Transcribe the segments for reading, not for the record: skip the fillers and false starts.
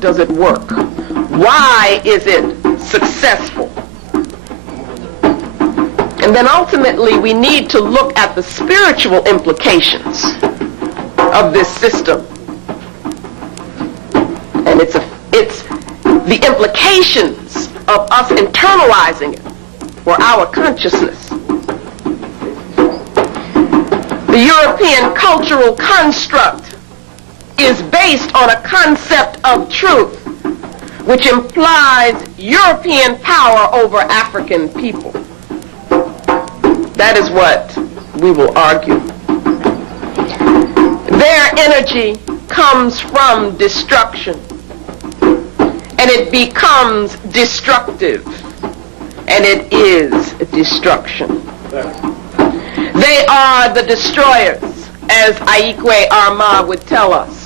does it work? Why is it successful? And then ultimately we need to look at the spiritual implications of this system. And it's the implications of us internalizing it for our consciousness. The European cultural construct is based on a concept of truth, which implies European power over African people. That is what we will argue. Their energy comes from destruction, and it becomes destructive, and it is destruction. They are the destroyers, as Aikwe Armah would tell us.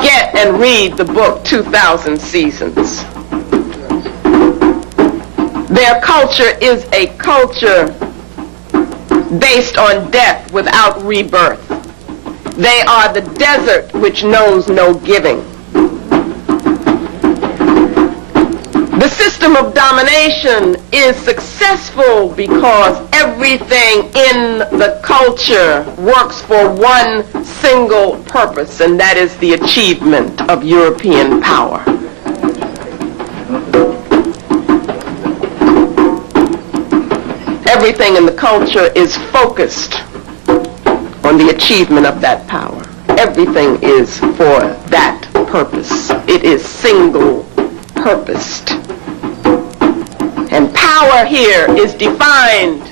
Get and read the book 2000 Seasons. Their culture is a culture based on death without rebirth. They are the desert which knows no giving. The system of domination is successful because everything in the culture works for one single purpose, and that is the achievement of European power. Everything in the culture is focused on the achievement of that power. Everything is for that purpose. It is single-purposed. And power here is defined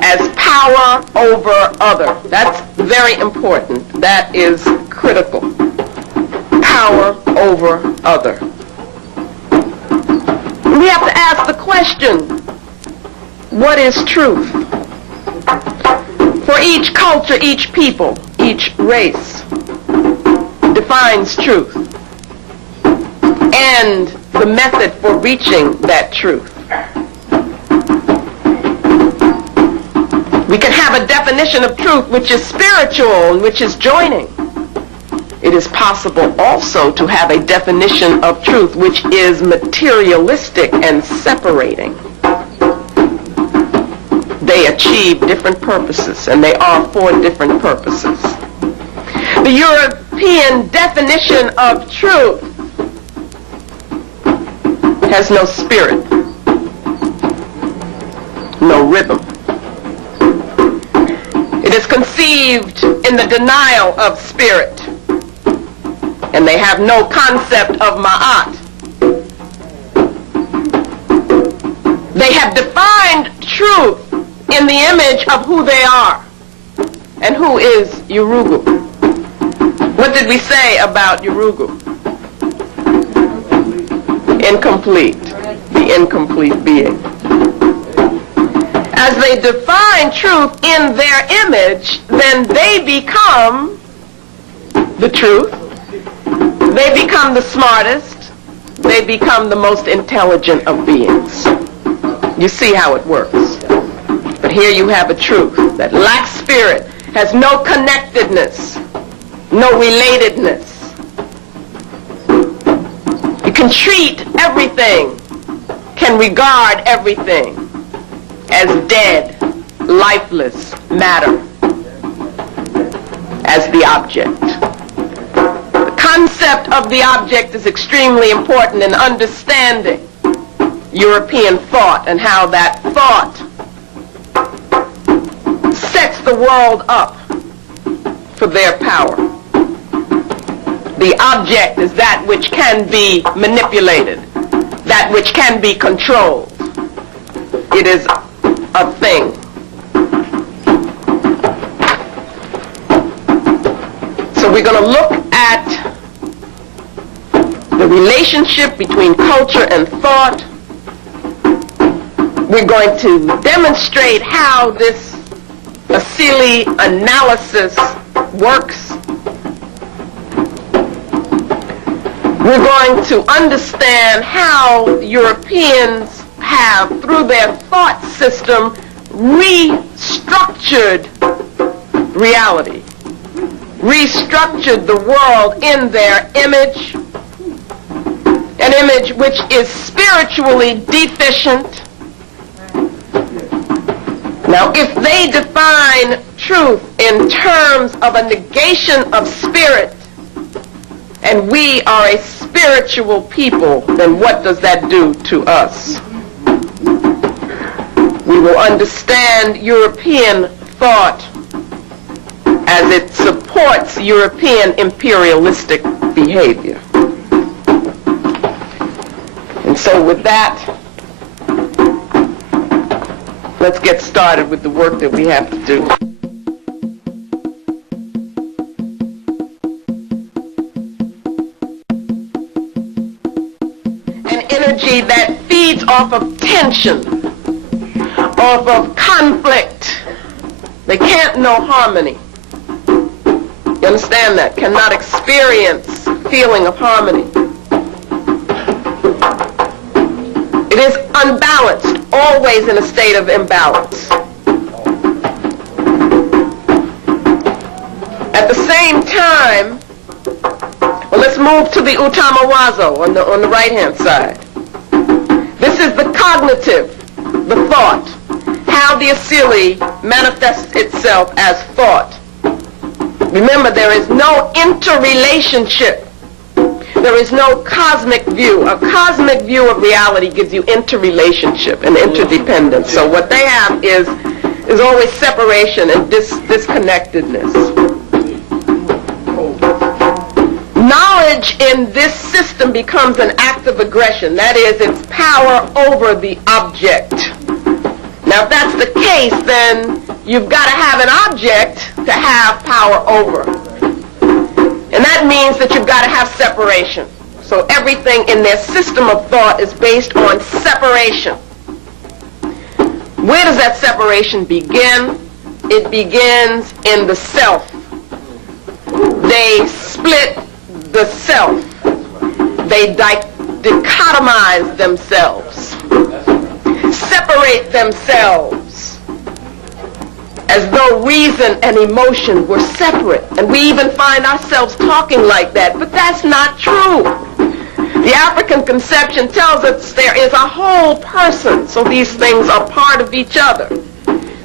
as power over other. That's very important. That is critical. Power over other. We have to ask the question, what is truth? For each culture, each people, each race defines truth and the method for reaching that truth. We can have a definition of truth which is spiritual and which is joining. It is possible also to have a definition of truth which is materialistic and separating. They achieve different purposes, and they are for different purposes. The European definition of truth has no spirit, no rhythm. It is conceived in the denial of spirit, and they have no concept of ma'at. They have defined truth in the image of who they are. And who is YURUGU? What did we say about YURUGU? Incomplete. The incomplete being. As they define truth in their image, then they become the truth. They become the smartest. They become the most intelligent of beings. You see how it works. But here you have a truth that lacks spirit, has no connectedness, no relatedness. You can treat everything, can regard everything as dead, lifeless matter, as the object. The concept of the object is extremely important in understanding European thought and how that thought sets the world up for their power. The object is that which can be manipulated, that which can be controlled. It is a thing. So we're going to look at the relationship between culture and thought. We're going to demonstrate how this Asili analysis works. We're going to understand how Europeans have, through their thought system, restructured reality, restructured the world in their image, an image which is spiritually deficient. Now, if they define truth in terms of a negation of spirit, and we are a spiritual people, then what does that do to us? We will understand European thought as it supports European imperialistic behavior. And so with that, let's get started with the work that we have to do. An energy that feeds off of tension, off of conflict. They can't know harmony. You understand that? Cannot experience feeling of harmony. It is unbalanced, always in a state of imbalance. At the same time, well, let's move to the utamawazo on the right-hand side. This is the cognitive, the thought, how the asili manifests itself as thought. Remember, there is no interrelationship. There is no cosmic view. A cosmic view of reality gives you interrelationship and interdependence. So what they have is always separation and disconnectedness. Knowledge in this system becomes an act of aggression. That is, it's power over the object. Now, if that's the case, then you've got to have an object to have power over. And that means that you've got to have separation. So everything in their system of thought is based on separation. Where does that separation begin? It begins in the self. They split the self. They dichotomize themselves, separate themselves, as though reason and emotion were separate. And we even find ourselves talking like that, but that's not true. The African conception tells us there is a whole person, so these things are part of each other.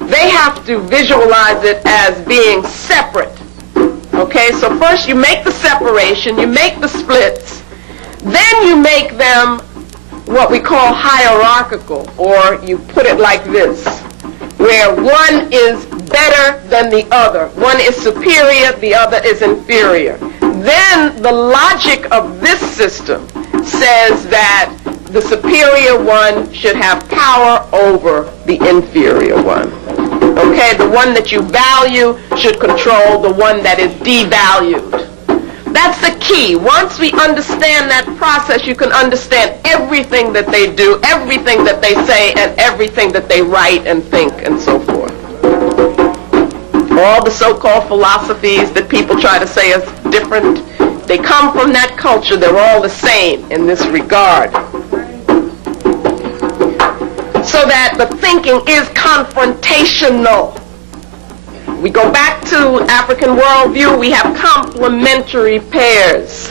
They have to visualize it as being separate. Okay, so first you make the separation, you make the splits, then you make them what we call hierarchical, or you put it like this, where one is better than the other. One is superior, the other is inferior. Then the logic of this system says that the superior one should have power over the inferior one. Okay, the one that you value should control the one that is devalued. That's the key. Once we understand that process, you can understand everything that they do, everything that they say, and everything that they write and think and so forth. All the so-called philosophies that people try to say is different, they come from that culture. They're all the same in this regard. So that the thinking is confrontational. We go back to African worldview, we have complementary pairs.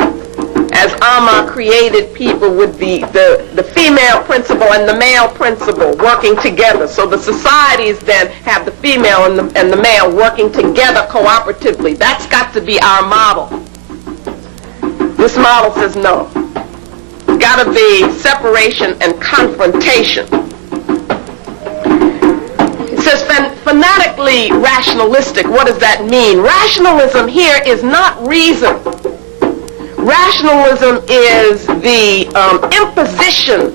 As Amma created people with the female principle and the male principle working together. So the societies then have the female and the male working together cooperatively. That's got to be our model. This model says no. It's got to be separation and confrontation. It says fanatically rationalistic. What does that mean? Rationalism here is not reason. Rationalism is the imposition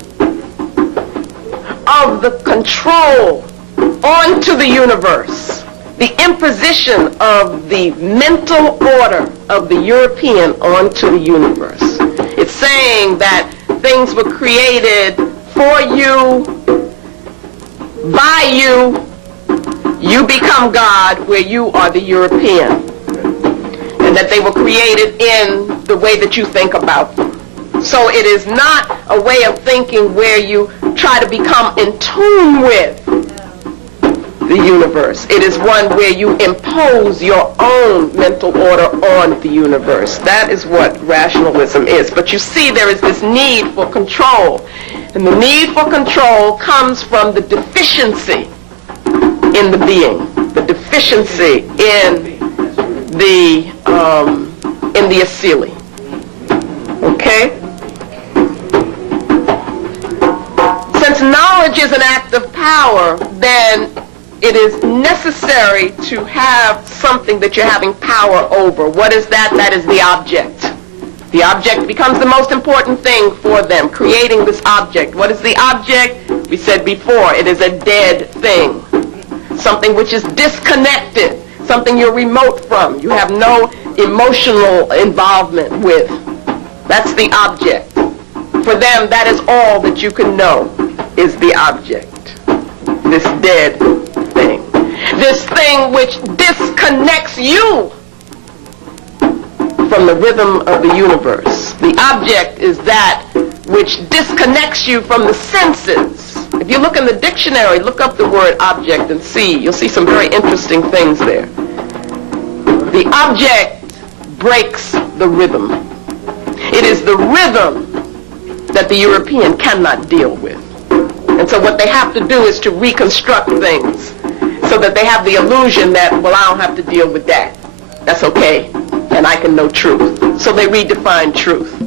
of the control onto the universe, the imposition of the mental order of the European onto the universe. It's saying that things were created for you, by you, you become God where you are the European. And that they were created in the way that you think about them. So it is not a way of thinking where you try to become in tune with the universe. It is one where you impose your own mental order on the universe. That is what rationalism is. But you see, there is this need for control. And the need for control comes from the deficiency in the being, the deficiency in the asili. Okay? Since knowledge is an act of power, then it is necessary to have something that you're having power over. What is that? That is the object. The object becomes the most important thing for them, creating this object. What is the object? We said before, it is a dead thing. Something which is disconnected, something you're remote from, you have no emotional involvement with. That's the object. For them, that is all that you can know, is the object. This dead thing. This thing which disconnects you from the rhythm of the universe. The object is that which disconnects you from the senses. If you look in the dictionary, look up the word object and see. You'll see some very interesting things there. The object breaks the rhythm. It is the rhythm that the European cannot deal with. And so what they have to do is to reconstruct things so that they have the illusion that, well, I don't have to deal with that. That's okay, and I can know truth. So they redefine truth.